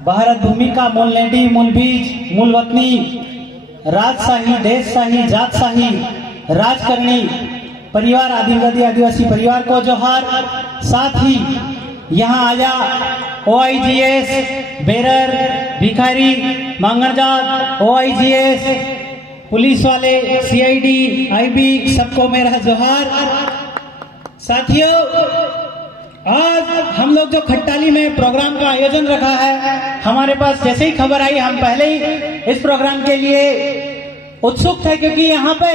भारत भूमि का मूल लैंडी, मूल बीज, मूल वतनी, राजशाही, देशशाही, जातशाही, राजकरणी परिवार, आदिवासी परिवार को जोहार। साथ ही यहाँ आया OIGS, बेरर, भिखारी, मांगरजात, OIGS, पुलिस वाले, CID, IB, सबको मेरा जोहार। साथियों, आज हम लोग जो खट्टाली में प्रोग्राम का आयोजन रखा है, हमारे पास जैसे ही खबर आई हम पहले ही इस प्रोग्राम के लिए उत्सुक थे, क्योंकि यहाँ पे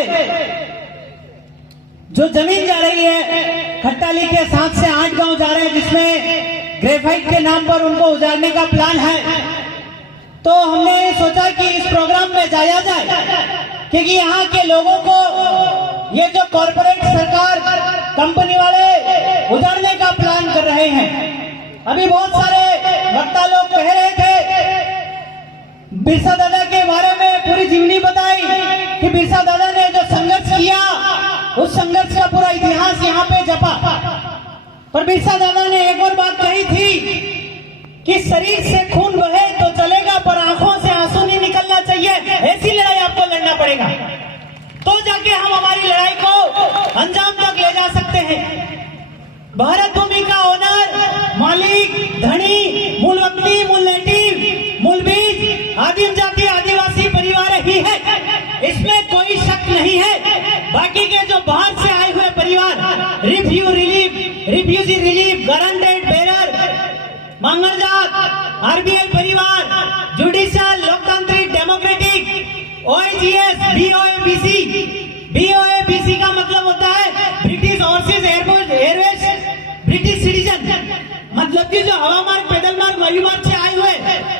जो जमीन जा रही है खट्टाली के 7 से 8 गांव जा रहे हैं, जिसमें ग्रेफाइट के नाम पर उनको उजाड़ने का प्लान है। तो हमने सोचा कि इस प्रोग्राम में जाया जाए, क्योंकि यहाँ के लोगों को ये जो कॉर्पोरेट सरकार, कंपनी वाले उजाड़ने का प्लान कर रहे हैं। अभी बहुत सारे वक्ता लोग कह रहे थे, बिरसा दादा के बारे में पूरी जीवनी बताई कि बिरसा दादा ने जो संघर्ष किया, उस संघर्ष का पूरा इतिहास यहाँ पे जपा। पर बिरसा दादा ने एक और बात कही थी कि शरीर से खून बहे तो चलेगा, पर आंखों से आंसू नहीं निकलना चाहिए। ऐसी लड़ाई आपको लड़ना पड़ेगा, तो जाके हम हमारी लड़ाई को अंजाम तक ले जा सकते हैं। भारत भूमि का ओनर, मालिक, धनी, मूल वतनी, मूल नेटिव, मूल बीज, आदिम जाति, आदिवासी परिवार ही है, इसमें कोई शक नहीं है। बाकी के जो बाहर से आए हुए परिवार, रिफ्यूजी रिलीफ, गारंटेड बेरर, मांगरजात, RBI परिवार, जुडिशियल, लोकतांत्रिक, डेमोक्रेटिक, OIGS, BOABC का मतलब होता है British overseas airways, British citizen, मतलब कि जो हवा मार्ग, पैदल मार्ग, वायु मार्ग से आए हुए,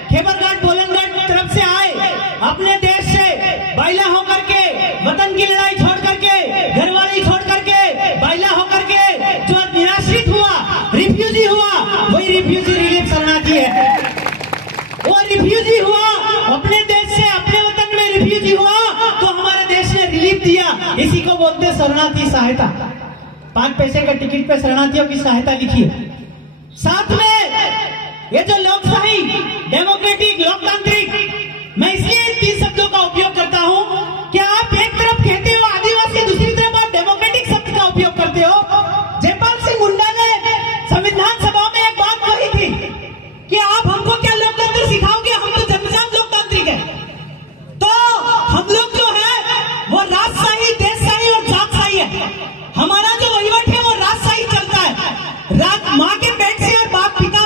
खेबर घाट, बोलन घाट तरफ से आए, अपने देश से बाइला होकर के, वतन की लड़ाई छोड़ करके, घरवाली छोड़ करके, बाइला होकर के जो निराश्रित हुआ, रिफ्यूजी हुआ, वही रिफ्यूजी रिलीफ शरणार्थी है। वो रिफ्यूजी हुआ अपने देश से, अपने वतन में रिफ्यूजी हुआ तो हमारे देश ने रिलीफ दिया। इसी को बोलते शरणार्थी सहायता। 5 पैसे का टिकट पे शरणार्थियों की सहायता लिखी है। साथ में ये जो लोकशाही, डेमोक्रेटिक, लोकतांत्रिक, मैं इसलिए 3 शब्दों का उपयोग करता हूं कि आप एक तरफ कहते हो आदिवासी, दूसरी तरफ आप डेमोक्रेटिक शब्द का उपयोग करते हो। जयपाल सिंह मुंडा ने संविधान सभा में एक बात कही थी कि आप हमको क्या लोकतंत्र सिखाओगे, हम तो जन्मजात लोकतांत्रिक है। तो हम लोग जो है वो राजशाही, देशशाही और जातशाही है। हमारा जो वहीवट है वो राजशाही चलता है, माँ के पेट से और बाप पिता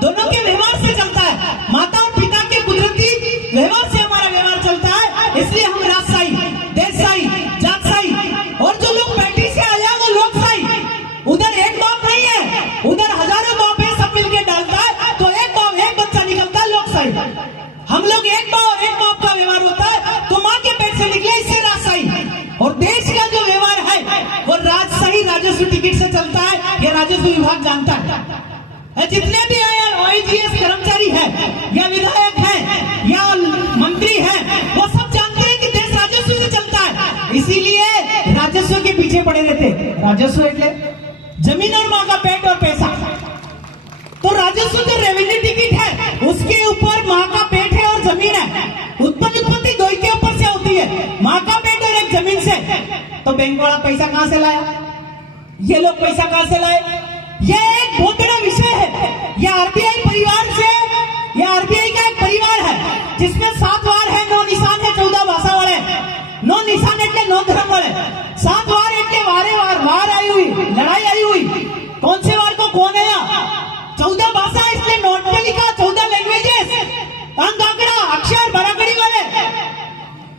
दोनों के व्यवहार से चलता है। माता और पिता के कुदरती व्यवहार से हमारा व्यवहार चलता है, इसलिए हम राजशाही, देशशाही, जातशाही। और जो लोग पैटी से आया वो लोकशाही। उधर एक बाप नहीं है, उधर हजारों बाप है, सब मिलकर डालता है तो एक बाप, एक बच्चा निकलता है, लोकशाही। हम लोग एक बाप और एक बाप का व्यवहार होता है, तो माँ के पेट से निकले, इससे राजशाही। और देश का जो व्यवहार है वो राजशाही, राजस्व टिकट से चलता है, ये राजस्व विभाग जानता है। जितने भी OIGS कर्मचारी है या विधायक है या मंत्री है, वो सब जानते हैं कि देश राजस्व से चलता है, इसीलिए राजस्व के पीछे पड़े रहते। राजस्व એટલે जमीन और माँ का पेट और पैसा। तो राजस्व जो रेवेन्यू टिकट है उसके ऊपर माँ का पेट है और जमीन है। उत्पत्ति दो के ऊपर से होती है, माँ का पेट और एक जमीन से। तो बैंक वाला पैसा कहां से लाया, ये लोग पैसा कहां से लाए, ये एक बहुत बड़ा विषय है। ये RBI परिवार से, ये RBI का एक परिवार है जिसमें 7 वार है, 9 निशान है, 14 भाषा वाले। 9 निशान એટલે 9 धर्म वाले, 7 वार એટલે वार आई हुई, लड़ाई आई हुई। कौन से वार को कौन आया, 14 भाषा, इसलिए नोट पे लिखा 14 लैंग्वेजेस, अंक, आंकड़ा, अक्षर, बरागड़ी वाले।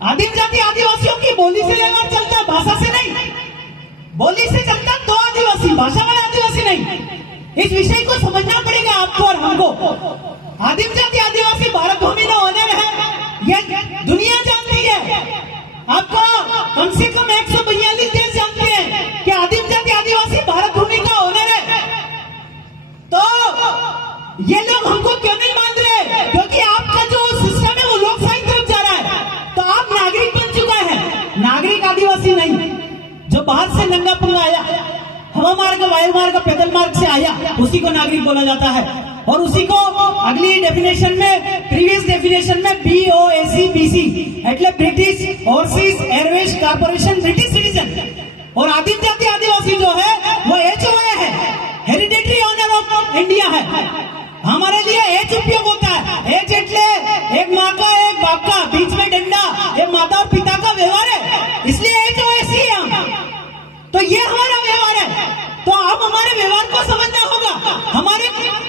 आदिम जाति, आदिवासियों की बोली से व्यवहार चलता, भाषा से नहीं। बोली से चलता तो आदिवासी, भाषा वाले आदिवासी नहीं। इस विषय को समझना पड़ेगा आपको और हमको। आदिम जाति, आदिवासी भारत भूमि का ओनर है, ये दुनिया जानती है। आपको कम से कम 142 देश जानते हैं कि आदिम जाति, आदिवासी भारत भूमि का ओनर है। तो ये लोग हमको क्यों नहीं मान रहे, क्योंकि आपका जो सिस्टम है वो लोकशाही तरफ जा रहा है। तो आप नागरिक बन चुका है, नागरिक आदिवासी नहीं। जो बाहर से नंगा पुंगा आया, हवा मार्ग, वायु मार्ग, पैदल मार्ग से आया, उसी को नागरिक बोला जाता है। और उसी को अगली डेफिनेशन में, प्रीवियस डेफिनेशन में BOAC-BC એટલે British overseas Airways corporation British citizen. और आदिम जाति आदिवासी जो है वो HOA है, हेरिडेटरी ऑनर ऑफ इंडिया है। हमारे लिए एच उपयोग होता है। एच એટલે एक माँ का एक बाप का, बीच में डंडा, ये माता और पिता का व्यवहार है, इसलिए HOAC है हम। तो ये हमारा व्यवहार है, तो आप हमारे व्यवहार को समझना होगा, हमारे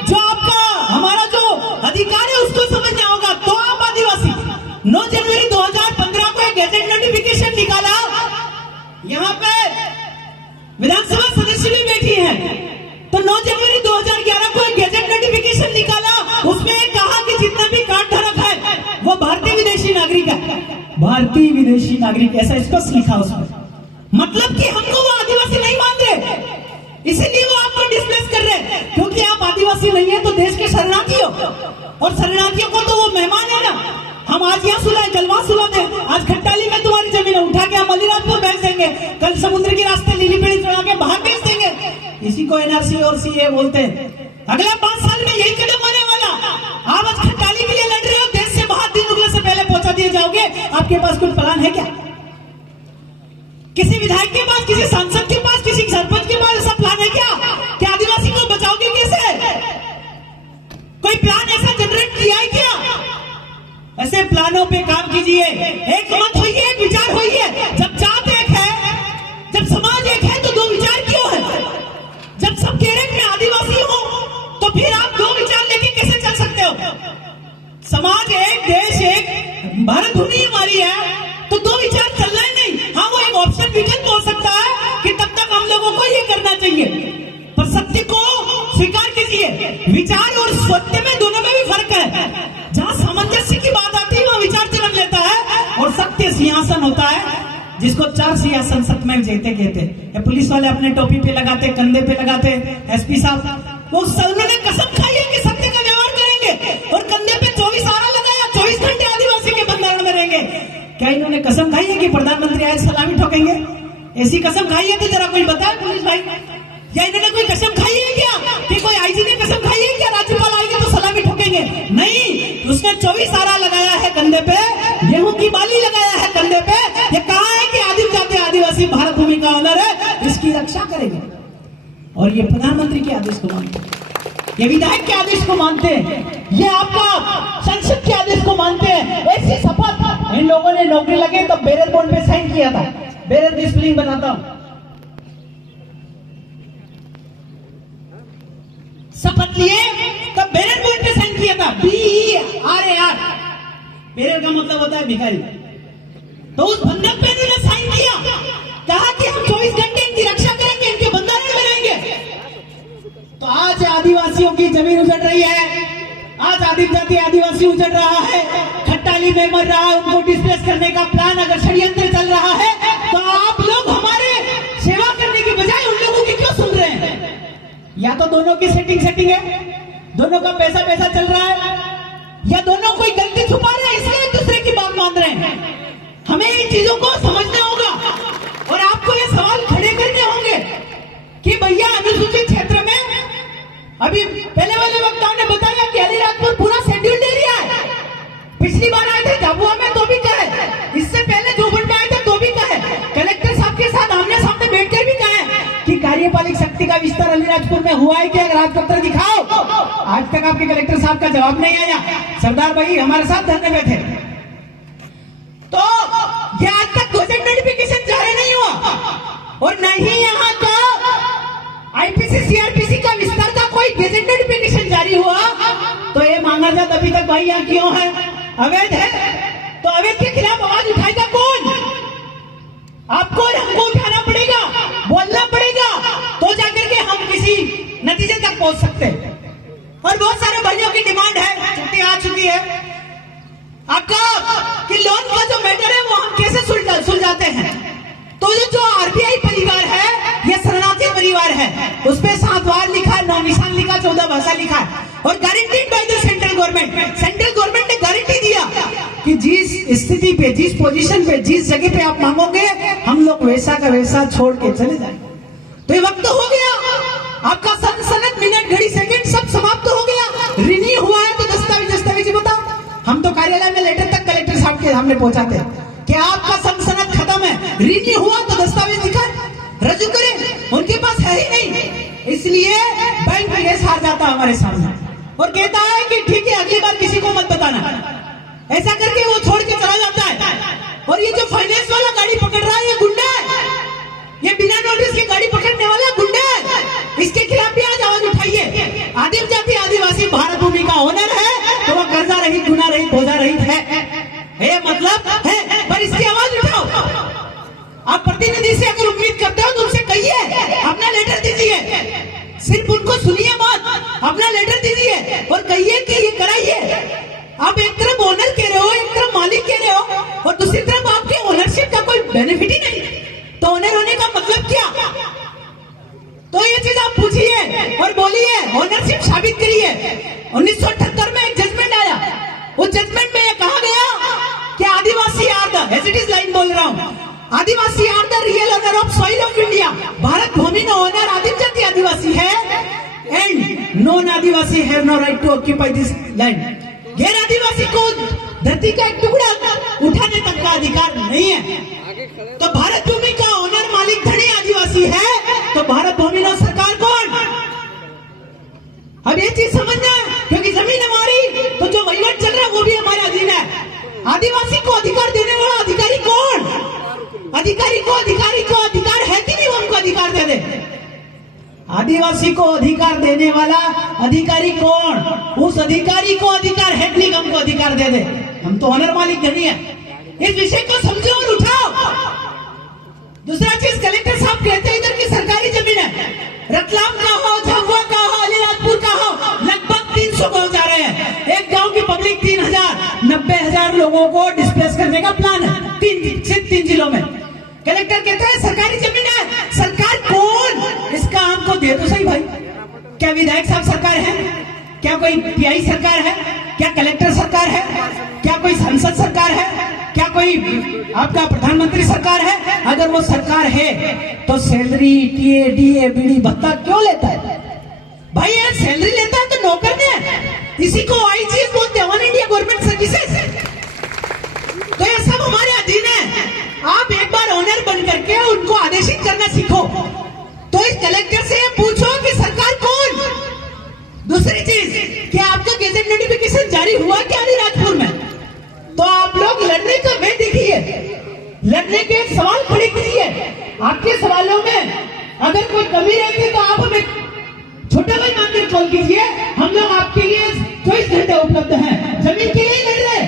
जो आपका हमारा जो अधिकार है उसको समझना होगा। तो आप आदिवासी 9 जनवरी 2015 को एक गैजेट नोटिफिकेशन निकाला, यहाँ पे विधानसभा सदस्य भी बैठी हैं, तो 9 जनवरी 2011 को एक गैजेट नोटिफिकेशन निकाला, उसमें कहा कि जितना भी कार्ड धारक है वो भारतीय विदेशी नागरिक है। भारतीय विदेशी नागरिक ऐसा स्पष्ट लिखा उसमें, मतलब कि हमको वो आदिवासी नहीं मान रहे, इसीलिए वो आपको डिस्प्लेस कर रहे हैं, क्योंकि आप आदिवासी नहीं है तो देश के शरणार्थी हो, और शरणार्थियों को तो वो मेहमान है ना। हम आज यहाँ सुलाए, जलवा सुलाते, आज खट्टाली में तुम्हारी जमीन उठा के हम अलीराजपुर भेज देंगे, कल समुद्र के रास्ते नीली पेड़ी चढ़ा के बाहर भेज देंगे। इसी को NRC और CA बोलते हैं। अगले 5 साल में यही कदम आने वाला। आप आज खट्टाली के लिए लड़ रहे हो, देश से बाहर 3 उगले से पहले पहुंचा दिए जाओगे। आपके पास कुछ प्लान है क्या? किसी विधायक के पास, किसी सांसद के पास, किसी सरपंच के पास ऐसा प्लान है क्या कि आदिवासी को बचाओगे कैसे? कोई प्लान ऐसा जनरेट किया है क्या? ऐसे प्लानों पे काम कीजिए, एक मत होइए, एक विचार होइए। जब जात एक है, जब समाज एक है, तो 2 विचार क्यों है? जब सब केरल में आदिवासी हो तो फिर आप 2 विचार लेके कैसे चल सकते हो? समाज एक, देश एक, भारत भूमि हमारी है, तो 2 विचार चलना ही नहीं। हाँ, वो एक ऑप्शन विकल्प हो सकता है कि तब तक हम लोगों को ये करना चाहिए, पर सत्य को स्वीकार कीजिए। विचार और सत्य में, दोनों में भी फर्क है। जहाँ सामंजस्य की बात आती है वहाँ विचार जन्म लेता है, और सत्य सिंहासन होता है, जिसको 4 सिंहासन सत्यमेव जयते कहते हैं। पुलिस वाले अपने टोपी पे लगाते, कंधे पे लगाते, SP साहब वो उन्होंने कसम खाई है कि सत्य का व्यवहार करेंगे, और कंधे पे 24 आरा लगाया, 24 घंटे आदिवासी के बंधारण में रहेंगे। क्या इन्होंने कसम खाई है कि प्रधानमंत्री आए सलामी ठोकेंगे? ऐसी कसम खाई है तो जरा कोई बताए पुलिस भाई, या इन्होंने कोई कसम खाई है क्या कि कोई IG ने कसम खाई है क्या राज्यपाल आएंगे तो सलामी ठोकेंगे? नहीं, उसने 24 आरा लगाया है कंधे पे, गेहूं की बाली लगाया है कंधे पे। ये कहा है कि आदिम जाति आदिवासी भारत भूमि का ऑनर है, इसकी रक्षा करेंगे। और ये प्रधानमंत्री के आदेश को मानते हैं, ये विधायक के आदेश को मानते हैं, ये आपका संसद के आदेश को मानते हैं। ऐसी शपथ इन लोगों ने नौकरी लगे तो बेरर बोर्ड पे साइन किया था। बेरर की स्पेलिंग बनाता हूं, शपथ लिए तब बेरर बोर्ड पे साइन किया था, BERAR। बेरर का मतलब होता है भिखारी। तो उस बंधक पे इन्होंने साइन किया, कहा कि हम 24 घंटे इनकी रक्षा करेंगे, इनके बंधारण में रहेंगे। तो आज आदिवासियों की जमीन उजड़ रही है, आज आदिम जाति आदिवासी उजड़ रहा है, खट्टाली में मर रहा है, उनको डिस्प्लेस करने का प्लान अगर षड्यंत्र चल रहा है, तो आप लोग हमारे सेवा करने की बजाय उन लोगों की क्यों सुन रहे हैं? या तो दोनों की सेटिंग है, दोनों का पैसा चल रहा है, या दोनों कोई गलती छुपा रहे हैं इसलिए एक दूसरे की बात मान रहे हैं। हमें इन चीजों को समझना होगा, और आपको ये सवाल खड़े करने होंगे कि भैया अनुसूचित क्षेत्र में, अभी पहले वाले वक्ताओं ने बताया कि अलीराजपुर पूरा शेड्यूल्ड एरिया है। पिछली बार आए थे झाबुआ में तो भी कहे, इससे पहले जोबन में आए थे तो भी कहे, कलेक्टर साहब के साथ आमने सामने बैठकर भी कहे कि कार्यपालिक शक्ति का विस्तार अलीराजपुर में हुआ है क्या? राजपत्र दिखाओ। आज तक आपके कलेक्टर साहब का जवाब नहीं आया। सरदार भाई हमारे साथ धरने में थे, तो ये आज तक गजट नोटिफिकेशन जारी नहीं हुआ, और नहीं यहाँ का IPC CRPC का विस्तार का कोई गजट नोटिफिकेशन जारी हुआ। तो ये मांगा जाता अभी तक भाई यहाँ क्यों है? अवैध है, तो अवैध के खिलाफ आवाज उठाएगा कौन? आपको और हमको उठाना पड़ेगा, बोलना पड़ेगा, तो जाकर के हम किसी नतीजे तक पहुंच सकते हैं। और बहुत सारे भाइयों की डिमांड है, छुट्टी आ चुकी है आपका, कि लोन का जो मैटर है वो हम कैसे सुलझाते हैं। तो ये जो RBI परिवार है, ये शरणार्थी परिवार है, उस पे 7 बार लिखा है, 9 निशान लिखा, 14 भाषा लिखा है, और guaranteed by the central government. Central government ने गारंटी दिया कि जिस स्थिति पे, जिस पोजीशन पे, जिस जगह पे आप मांगोगे, हम लोग वैसा का वैसा छोड़ के चले जाएंगे। तो ये वक्त हो गया, आपका सनसनत मिनट घड़ी सेकंड सब समाप्त हो गया। हमने पहुंचाते कि आपका सनसनत खत्म है, रिन्यू हुआ तो दस्तावेज दिखाए, रजू करें, उनके पास है ही नहीं। इसलिए बैंक केस हार जाता हमारे सामने और कहता है कि ठीक है अगली बार किसी को मत बताना, ऐसा करके वो छोड़ के चला जाता है। और ये जो फाइनेंस वाला गाड़ी पकड़ रहा है ये गुंडा है, ये बिना नोटिस की गाड़ी पकड़ने वाला गुंडा है, इसके खिलाफ भी आज आवाज उठाइए। आदिम जाति आदिवासी भारत भूमि का ओनर है तो वह कर्जा रहित, गुना रहित, बोझा रहित है मतलब है, पर इसकी आवाज उठाओ। आप प्रतिनिधि से अगर उम्मीद करते हो तो उनसे कहिए, अपना लेटर दीजिए, सिर्फ उनको सुनिए मत, अपना लेटर दीजिए और कहिए कि ये कराइए। आप एक तरफ ओनर कह रहे हो, एक तरफ मालिक कह रहे हो और दूसरी तरफ आपके ओनरशिप का कोई बेनिफिट ही नहीं, तो ओनर होने का मतलब क्या? तो ये चीज आप पूछिए और बोलिए, ओनरशिप साबित करिए। 1978 में एक जजमेंट आया, उस जजमेंट में कहा गया कि adivasi are the, as it is line बोल रहा हूं, adivasi are the real owner of soil of India. Bharat भूमि का ओनर आदिम जाति आदिवासी है and non adivasi have no right to occupy this land. गैर आदिवासी को धरती का एक टुकड़ा उठाने तक का अधिकार नहीं है। तो भारत भूमि का ओनर मालिक धनी आदिवासी है, तो भारत भूमि का सरकार कौन? अब ये चीज समझना है, क्योंकि जमीन हमारी, तो जो वहीवट चल रहा है वो भी हमारे अधीन है। आदिवासी को अधिकार देने वाला अधिकारी कौन? अधिकारी को अधिकार है कि नहीं, वो हमको अधिकार दे दे। आदिवासी को अधिकार देने वाला अधिकारी कौन? उस अधिकारी को अधिकार है कि नहीं, हमको अधिकार दे दे। हम तो ओनर मालिक नहीं है। इस विषय को समझो और उठाओ। दूसरा चीज, कलेक्टर साहब कहते हैं इधर की सरकारी जमीन है, रतलाम का हो, झाबुआ का हो, अलीराजपुर का हो, लगभग 300 गाँव जा रहे हैं। एक गांव की पब्लिक 3000, 90,000 लोगों को डिस्प्लेस करने का प्लान है 3 जिलों में। कलेक्टर कहते हैं सरकारी जमीन है, सरकार कौन? इसका हमको दे तो सही भाई। क्या विधायक साहब सरकार है? क्या कोई पीआई सरकार है? क्या कलेक्टर सरकार है? क्या कोई संसद सरकार है? क्या कोई आपका प्रधानमंत्री सरकार है? अगर वो सरकार है तो सैलरी, टीए, डीए, बीडी भत्ता क्यों लेता है भाई? यार सैलरी लेता है तो नौकर ने, इसी को आईजीएस बोलते हैं, ऑल इंडिया गवर्नमेंट सर्विसेज। तो ये सब हमारे अधीन है। आप एक बार ओनर बन करके उनको आदेशित करना सीखो। तो इस कलेक्टर से पूछो कि सरकार कौन? दूसरी चीज, क्या आपका गेजेट नोटिफिकेशन जारी हुआ क्या अलीराजपुर में? तो आप लोग लड़ने का वे देखिए, लड़ने के एक सवाल खड़े कीजिए। आपके सवालों में अगर कोई कमी रहती तो आप हमें छोटा भाई मान कर कॉल कीजिए, हम लोग आपके लिए 24 घंटे उपलब्ध हैं। जमीन के लिए लड़ रहे,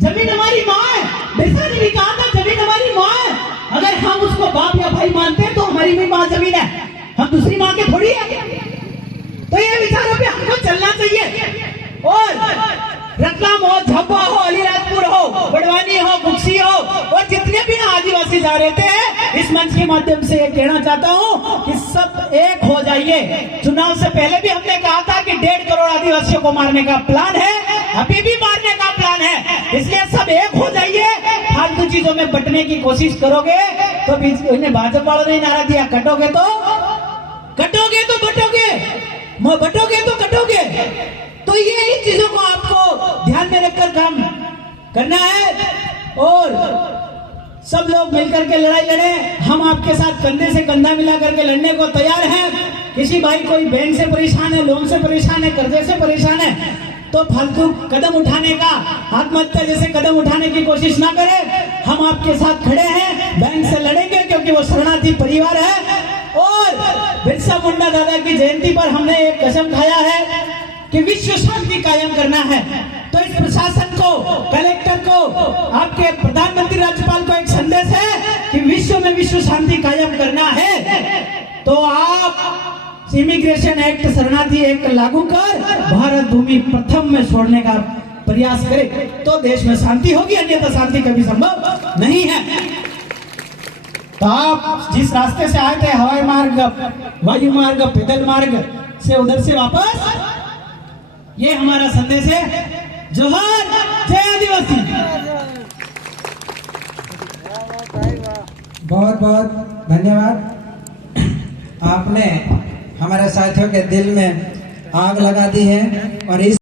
जमीन हमारी माँ है। बिरसा ने भी कहा था जमीन हमारी माँ है, अगर हम उसको बाप या भाई मानते हैं तो हमारी भी माँ जमीन है, हम दूसरी माँ के थोड़ी है। तो ये विचारों पे हमको चलना चाहिए। और रतलाम हो, झाबुआ हो, अलीराजपुर हो, बड़वानी हो, बुक्सी हो और जितने भी आदिवासी जा रहे थे, इस मंच के माध्यम से ये कहना चाहता हूँ कि सब एक हो जाइए। चुनाव से पहले भी हमने कहा था कि 1.5 करोड़ आदिवासियों को मारने का प्लान है, अभी भी मारने का प्लान है, इसलिए सब एक हो जाइए। फालतू चीजों में बटने की कोशिश करोगे तो इन्हें भाजपा वालों ने नारा दिया, कटोगे तो बटोगे, बटोगे तो कटोगे। तो ये इन चीजों को आपको ध्यान में रखकर काम करना है और सब लोग मिलकर के लड़ाई लड़े। हम आपके साथ कंधे से कंधा मिला करके लड़ने को तैयार हैं। किसी भाई कोई बैंक से परेशान है, लोन से परेशान है, कर्जे से परेशान है, तो फालतू कदम उठाने का, आत्महत्या जैसे कदम उठाने की कोशिश ना करें। हम आपके साथ खड़े हैं, बैंक से लड़ेंगे क्योंकि वो शरणार्थी परिवार है। और बिरसा मुंडा दादा की जयंती पर हमने एक कसम खाया है कि विश्व शांति कायम करना है। तो इस प्रशासन को, कलेक्टर को, आपके प्रधानमंत्री राज्यपाल को एक संदेश है कि विश्व में विश्व शांति कायम करना है। तो आप इमिग्रेशन एक्ट, शरणार्थी एक्ट लागू कर भारत भूमि प्रथम में छोड़ने का प्रयास करें तो देश में शांति होगी, अन्यथा शांति कभी संभव नहीं है। तो आप जिस रास्ते से आए थे, हवाई मार्ग, वायु मार्ग, पैदल मार्ग से, उधर से वापस, ये हमारा संदेश है। जोहार, जय आदिवासी। बहुत बहुत धन्यवाद। आपने हमारे साथियों के दिल में आग लगा दी है और इस